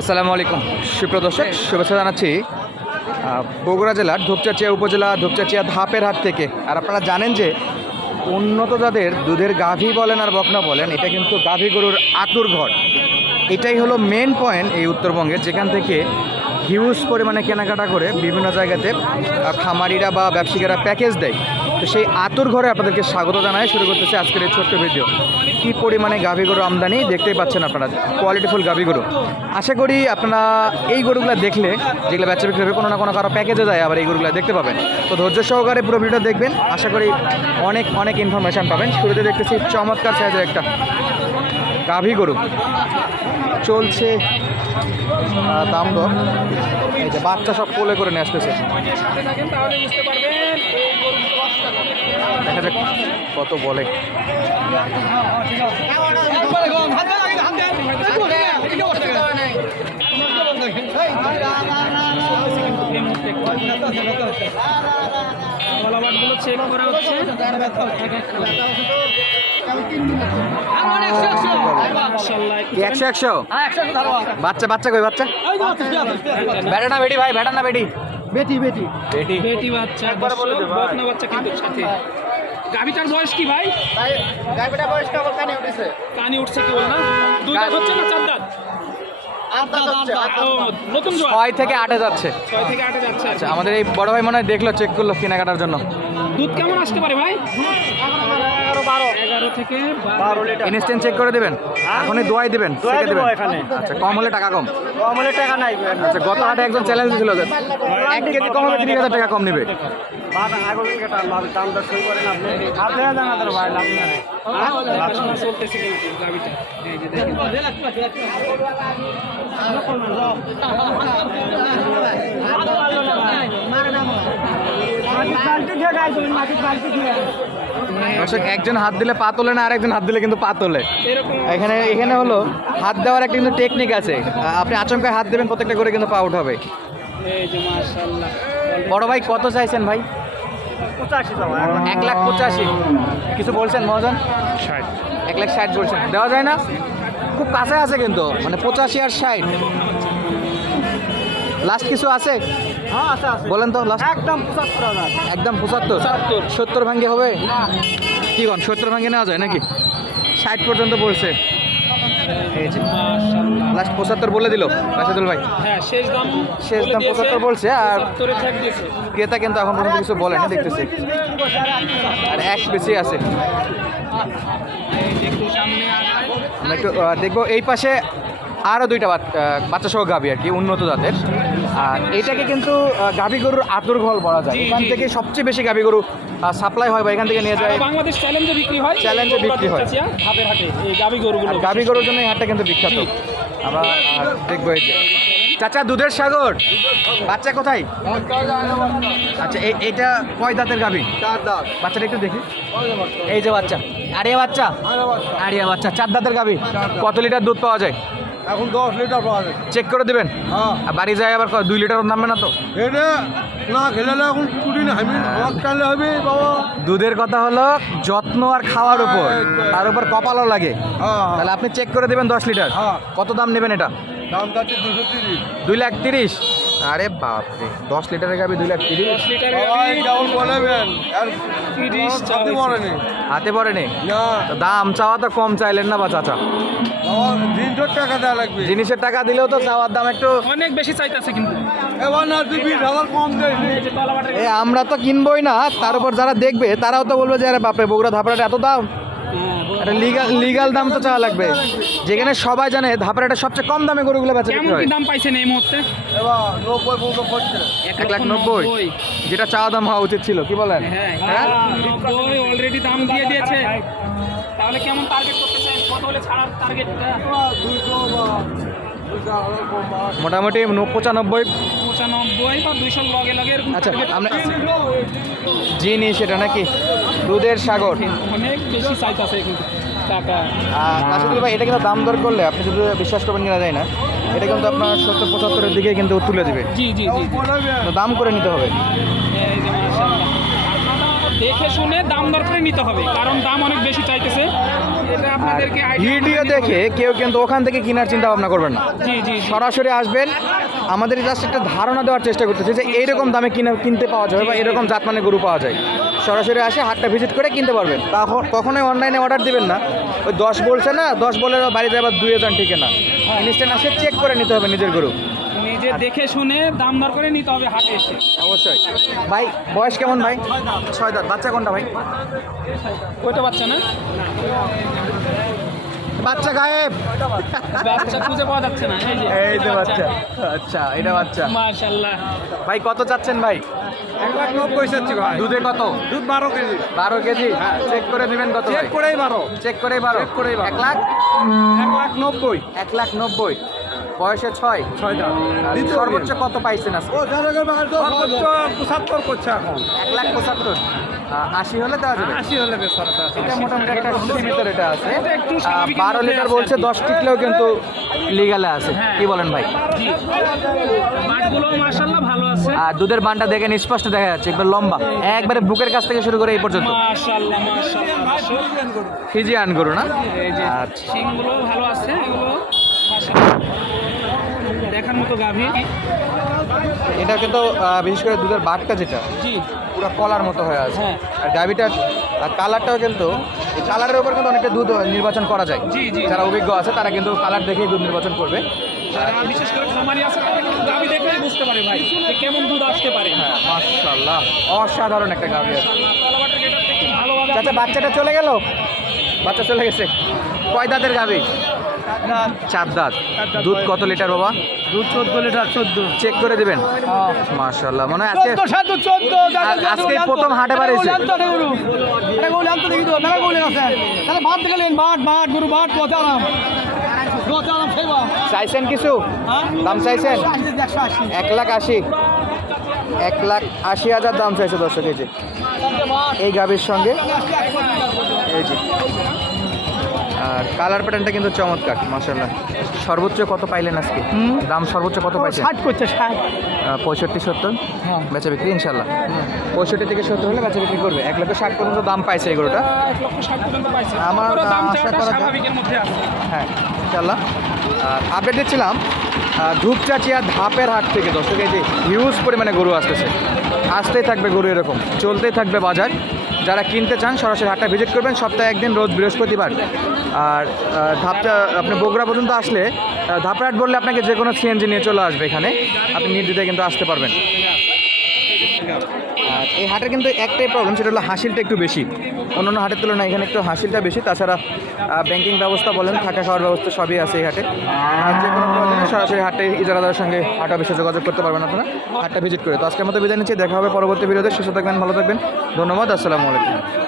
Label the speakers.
Speaker 1: আসসালামু আলাইকুম। সুপ্রদর্শক শুভেচ্ছা জানাচ্ছি বগুড়া জেলার ধূপচাচিয়া উপজেলা ধূপচাচিয়া ধাপের হাট থেকে। আর আপনারা জানেন যে উন্নত জাতের দুধের গাভী বলেন আর বকনা বলেন এটা কিন্তু গাভী গরুর আতুর ঘর। এটাই হলো মেন পয়েন্ট এই উত্তরবঙ্গের যেখান থেকে হিউজ পরিমাণে কেনাকাটা করে বিভিন্ন জায়গাতে খামারিরা বা ব্যবসায়ীরা প্যাকেজ দেয়। তো সেই আতুর ঘরে আপনাদেরকে স্বাগত জানাই শুরু করতেছে আজকের এই ছোট্ট ভিডিও কী পরিমাণে গাভী গরু আমদানি দেখতেই পাচ্ছেন আপনারা? কোয়ালিটিফুল গাভী গরু আশা করি আপনারা এই গরুগুলো দেখলে, যেগুলো বাচ্চা বিক্রি হবে, কোনো না কোনো কারও প্যাকেজে যায়, আবার এই গরুগুলো দেখতে পাবেন। তো ধৈর্য সহকারে পুরো ভিডিও দেখবেন। আশা করি অনেক অনেক ইনফরমেশান পাবেন। শুরুতে দেখতেছি চমৎকার সাইজের একটা গাভী গরু চলছে দাম দর। এই যে বাচ্চা সব কোলে করে নিয়ে আসতেছে। দেখা যাক কত বলে।
Speaker 2: গলাবাটগুলো চেক করা হচ্ছে
Speaker 1: একশো একশো? বাচ্চা বাচ্চা কই বাচ্চা? ব্যাটা না বেটি ভাই না বেটি। বেটি বেটি। বেটি।
Speaker 2: বেটি বাচ্চা বকনা বাচ্চা কিন্তু সাথে। গাভিটার বয়স কি ভাই? কানি উঠছে। কি বল না? দুই দাঁত হচ্ছে না চার দাঁত? ও, নতুন জোয়ার?
Speaker 1: ছয় থেকে আটে যাচ্ছে।
Speaker 2: ছয় থেকে আটে যাচ্ছে।
Speaker 1: আচ্ছা আমাদের এই বড় ভাই মনে হয় দেখল চেক করল কেনাকাটার জন্য।
Speaker 2: দুধ কেমন আসতে পারে ভাই? এগারো থেকে বারো লিটার।
Speaker 1: ইনস্ট্যান্ট চেক করে দেবেন? এখনই দোয়াই দেবেন চেকে দেবেন। আচ্ছা কম হলে টাকা কম।
Speaker 3: কমলে টাকা নাই।
Speaker 1: আচ্ছা গত হাটে একজন চ্যালেঞ্জ ছিল যে এক কেজি কম হলে হাজার টাকা কম নেবে।
Speaker 3: সই করেন আপনি আপনি জানাতেন
Speaker 1: দর্শক একজন হাত দিলে পা তোলে না আর একজন হাত দিলে কিন্তু পা তোলে। এখানে এখানে হলো হাত দেওয়ার একটা কিন্তু টেকনিক আছে। আপনি আচমকা হাত দেবেন প্রত্যেকটা করে কিন্তু পা উঠাবে
Speaker 2: এই
Speaker 1: বড় ভাই কত চাইছেন ভাই? এক লাখ পঁচাশি। কিছু বলছেন মহাজন?
Speaker 3: ষাট।
Speaker 1: এক লাখ ষাট বলছেন। দেওয়া যায় না? খুব কাছে আছে কিন্তু মানে পঁচাশি আর ষাট। লাস্ট কিছু আছে?
Speaker 3: হ্যাঁ আছে
Speaker 1: বলেন তো লাস্ট
Speaker 3: একদম পঁচাত্তর
Speaker 1: একদম পঁচাত্তর?
Speaker 2: পঁচাত্তর।
Speaker 1: সত্তর ভাঙ্গে হবে? কি কন সত্তর ভাঙ্গে নেওয়া যায় নাকি? ষাট পর্যন্ত
Speaker 2: মাশাআল্লাহ।
Speaker 1: লাস্ট পঁচাত্তর বলে দিল রাশেদুল ভাই।
Speaker 2: হ্যাঁ শেষ দাম
Speaker 1: শেষ দাম
Speaker 2: দিয়েছে,
Speaker 1: 75 বলছে, আর-
Speaker 2: 75 এ ঠেক দিয়েছে।
Speaker 1: ক্রেতা কিন্তু এখন পর্যন্ত কিছু বলেনি দেখতেছি। আর এক বেশি আছে।
Speaker 2: একটু
Speaker 1: আমরা একটু দেখব এই পাশে আরও দুইটা বাচ- বাচ্চা সহ গাবি আর কি উন্নত জাতের। আর এটাকে কিন্তু গাভী গরুর আতুর ঘর বলা যায়। এখান থেকে সবচেয়ে বেশি গাভী গরু সাপ্লাই হয় বা এখান থেকে নিয়ে যায়।
Speaker 2: বাংলাদেশ চ্যালেঞ্জে বিক্রি হয়।
Speaker 1: চ্যালেঞ্জে বিক্রি হয়।
Speaker 2: হাটে এই গাবি গরুগুলো।
Speaker 1: গাভী গরুর জন্য এই হাটটা কিন্তু বিখ্যাত।
Speaker 2: জি।
Speaker 1: আমরা দেখব এই যে। চাচা দুধের সাগর? বাচ্চা কোথায়? আচ্ছা এই এটা কয় দাঁতের গাভী?
Speaker 3: চার দাম
Speaker 1: বাচ্চাটা একটু দেখি। এই যে বাচ্চা। আরিয়া বাচ্চা? আরিয়া বাচ্চা। চার দাঁতের গাভী। কত লিটার দুধ পাওয়া যায়?
Speaker 3: এখন দশ লিটার পাওয়া যায়।
Speaker 1: চেক করে দেবেন?
Speaker 3: হ্যাঁ।
Speaker 1: আর বাড়ি যায় আবার দুই লিটার নামবে না তো?
Speaker 3: এটা না খেলে এখন কুটি না আমি টানলে হবে বাবা।
Speaker 1: দুধের কথা হলো যত্ন আর খাওয়ার উপর। তার উপর কপালও লাগে।
Speaker 3: হ্যাঁ।
Speaker 1: তাহলে আপনি চেক করে দেবেন দশ লিটার।
Speaker 3: হ্যাঁ।
Speaker 1: কত দাম নেবেন এটা?
Speaker 3: দাম দুশো তিরিশ।
Speaker 1: দুই লাখ তিরিশ। আরে বাপরে দশ লিটারের গাবি দুই লাখ তিরিশ? হাতে পড়ে নে।
Speaker 3: না
Speaker 1: দাম চাওয়া তো কম চাইলেন না বা চাচা?
Speaker 3: টাকা দেওয়া লাগবে।
Speaker 1: জিনিসের টাকা দিলেও তো চাওয়ার দাম একটু
Speaker 2: অনেক বেশি চাইতেছে কিন্তু।
Speaker 1: আমরা তো কিনবই না তার উপর যারা দেখবে তারাও তো বলবে যে আরে বাপরে বগুড়া ধাপড়াটা এত দাম?
Speaker 2: হ্যাঁ,
Speaker 1: একটা লিগাল লিগাল দাম তো চাওয়া লাগবে। যেখানে সবাই জানে ধাপড়াটা সবচেয়ে কম দামে গরুগুলো বেচা
Speaker 2: কেমন
Speaker 1: বিক্রি
Speaker 2: কি
Speaker 1: হয়।
Speaker 2: দাম পাইছেন এই মুহূর্তে?
Speaker 1: এক লাখ নব্বই। যেটা চাওয়া দাম হওয়া উচিত ছিল কি বলেন?
Speaker 2: হ্যাঁ
Speaker 1: হ্যাঁ?
Speaker 2: অলরেডি দাম দিয়ে দিয়েছে। তাহলে কেমন টার্গেট কত হলে ছাড়ার টার্গেটটা
Speaker 1: মোটামুটি পঁচানব্বই।
Speaker 2: পঁচানব্বই বা দুইশো লগে লগে
Speaker 1: আচ্ছা আমরা
Speaker 2: আছে।
Speaker 1: জিনিস সেটা নাকি? দুধের সাগর।
Speaker 2: অনেক বেশি কিন্তু টাকা
Speaker 1: আর ভাই এটা কিন্তু দাম দর করলে আপনি শুধু বিশ্বাস করবেন কিনা যায় না। এটা কিন্তু আপনার সত্তর পঁচাত্তরের দিকে কিন্তু তুলে দেবে।
Speaker 2: জি জি জি
Speaker 1: দাম করে নিতে হবে
Speaker 2: এই যে মাশাআল্লাহ। আপনারা দেখে শুনে দাম দর করে নিতে হবে কারণ দাম অনেক বেশি চাইতেছে। এটা আপনাদেরকে
Speaker 1: ভিডিও দেখে কেউ কিন্তু ওখান থেকে কেনার চিন্তা ভাবনা করবেন না।
Speaker 2: জি জি জি।
Speaker 1: সরাসরি আসবেন আমাদের জাস্ট একটা ধারণা দেওয়ার চেষ্টা করতেছে যে এইরকম দামে কিনে কিনতে পাওয়া যাবে বা এরকম জাতমানের গরু পাওয়া যায়। সরাসরি আসে হাটটা ভিজিট করে কিনতে পারবেন। তখন কখনোই অনলাইনে অর্ডার দিবেন না। ওই দশ বলছে না দশ বলে বাড়ি যাবার দুই হাজার ঠিকে না। ইনস্ট্যান্ট আসে চেক করে নিতে হবে নিজের গরু।
Speaker 2: নিজে দেখে শুনে দাম দর করে নিতে হবে হাটে এসে।
Speaker 1: অবশ্যই। ভাই বয়স কেমন ভাই? ছয় দাঁত। বাচ্চা কোনটা ভাই?
Speaker 2: ওইটা বাচ্চা না?
Speaker 1: বাচ্চা গায়েব।
Speaker 2: বাচ্চা খুঁজে পাওয়া যাচ্ছে না এই যে।
Speaker 1: এই যে বাচ্চা। আচ্ছা এটা বাচ্চা।
Speaker 2: মাশাআল্লাহ।
Speaker 1: ভাই কত চাচ্ছেন ভাই?
Speaker 3: এক লাখ নব্বই চাচ্ছি ভাই।
Speaker 1: দুধে কত?
Speaker 3: দুধ বারো কেজি।
Speaker 1: বারো কেজি? চেক করে দিবেন কত
Speaker 3: চেক করেই বারো।
Speaker 1: চেক করেই বারো।
Speaker 3: চেক করেই বারো।
Speaker 1: এক লাখ?
Speaker 3: এক লাখ নব্বই।
Speaker 1: এক লাখ নব্বই। বয়সে ছয়।
Speaker 3: ছয়টা।
Speaker 1: সর্বোচ্চ কত পাইছেন আজকে?
Speaker 3: সর্বোচ্চ পঁচাত্তর করছে এখন।
Speaker 1: এক লাখ পঁচাত্তর। আশি হলে দেওয়া যাবে?
Speaker 3: আশি হলে
Speaker 1: এটা মোটামুটি একটা আছে।
Speaker 2: এটা স্বাভাবিকের
Speaker 1: বারো লিটার বলছে দশ টিকলেও কিন্তু লিগালে আছে।
Speaker 2: হ্যাঁ।
Speaker 1: কি বলেন ভাই?
Speaker 2: ভালো আছে।
Speaker 1: আর দুধের বানটা দেখেন স্পষ্ট দেখা যাচ্ছে একবার লম্বা। একবারে বুকের কাছ থেকে শুরু করে এই পর্যন্ত। ফিজিয়ান গরু না? আচ্ছা।
Speaker 2: ভালো আছে দেখার মতো গাভী।
Speaker 1: এটা কিন্তু বিশেষ করে দুধের বাটটা যেটা
Speaker 2: জি।
Speaker 1: পুরো কলার মতো হয়ে আছে।
Speaker 2: হ্যাঁ।
Speaker 1: আর গাভিটার কালারটাও কিন্তু এই কালারের উপর কিন্তু অনেকটা দুধ নির্বাচন করা যায়।
Speaker 2: জি, জি।
Speaker 1: যারা অভিজ্ঞ আছে তারা কিন্তু কালার দেখেই দুধ নির্বাচন করবে।
Speaker 2: যারা বিশেষ করে খামারি আছে গাভী দেখলেই বুঝতে পারে ভাই যে কেমন দুধ আসতে পারে।
Speaker 1: হ্যাঁ অসাধারণ একটা গাভি আছে। চাচা বাচ্চাটা চলে গেল? বাচ্চা চলে গেছে। কয় দাঁতের গাভি? চার দাঁত। দুধ কত লিটার বাবা?
Speaker 3: দুধ চোদ্দ লিটার চোদ্দ।
Speaker 1: চেক করে দিবেন। মাশাল্লাহ মনে হয় আজকে আজকে প্রথম হাটে
Speaker 3: খাইবা
Speaker 1: চাইছেন কিছু?
Speaker 3: হ্যাঁ?
Speaker 1: দাম চাইছেন? এক লাখ আশি। এক লাখ আশি হাজার দাম চাইছে দর্শক এই যে। এই গাভীর সঙ্গে। এই যে। আর কালার প্যাটার্নটা কিন্তু চমৎকার মাসাল্লাহ সর্বোচ্চ কত পাইলেন আজকে? দাম সর্বোচ্চ কত পাইছেন?
Speaker 3: ষাট করছে ষাট।
Speaker 1: পঁয়ষট্টি সত্তর?
Speaker 3: হ্যাঁ।
Speaker 1: বেচা বিক্রি ইনশাল্লাহ পঁয়ষট্টি থেকে সত্তর হলে বেচা বিক্রি করবে। এক লক্ষ ষাট পর্যন্ত দাম পাইছে এগুলোটা।
Speaker 2: পাইছে।
Speaker 1: আমার,
Speaker 2: দাম
Speaker 1: আশা করা হ্যাঁ ইনশাল্লাহ আর আপডেট দিচ্ছিলাম ধূপচাচিয়া ধাপের হাট থেকে দর্শক এই যে হিউজ পরিমাণে গরু আসতেছে। আসতেই থাকবে গরু এরকম। চলতেই থাকবে বাজার। যারা কিনতে চান, সরাসরি হাটটা ভিজিট করবেন। সপ্তাহে একদিন, রোজ বৃহস্পতিবার। আর ধাপটা, আপনি বগুড়া পর্যন্ত আসলে ধাপরাট বললে আপনাকে যে কোনো সিএনজি নিয়ে চলে আসবে এখানে। আপনি নির্দিতে কিন্তু আসতে পারবেন। আর এই হাটের কিন্তু একটাই প্রবলেম সেটা হলো হাসিলটা একটু বেশি। অন্যান্য হাটের তুলনায় এখানে একটু হাসিলটা বেশি, তাছাড়া ব্যাংকিং ব্যবস্থা বলেন, থাকা খাওয়ার ব্যবস্থা সবই আছে এই হাটে। আর যে কোনো সরাসরি হাটে ইজারাদারের সঙ্গে হাট অফিসে যোগাযোগ করতে পারবেন আপনারা, হাটটা ভিজিট করে। তো আজকের মতো বিদায় নিচ্ছি, দেখা হবে পরবর্তী ভিডিওতে। সুস্থ থাকবেন, ভালো থাকবেন। ধন্যবাদ, আসসালামু আলাইকুম।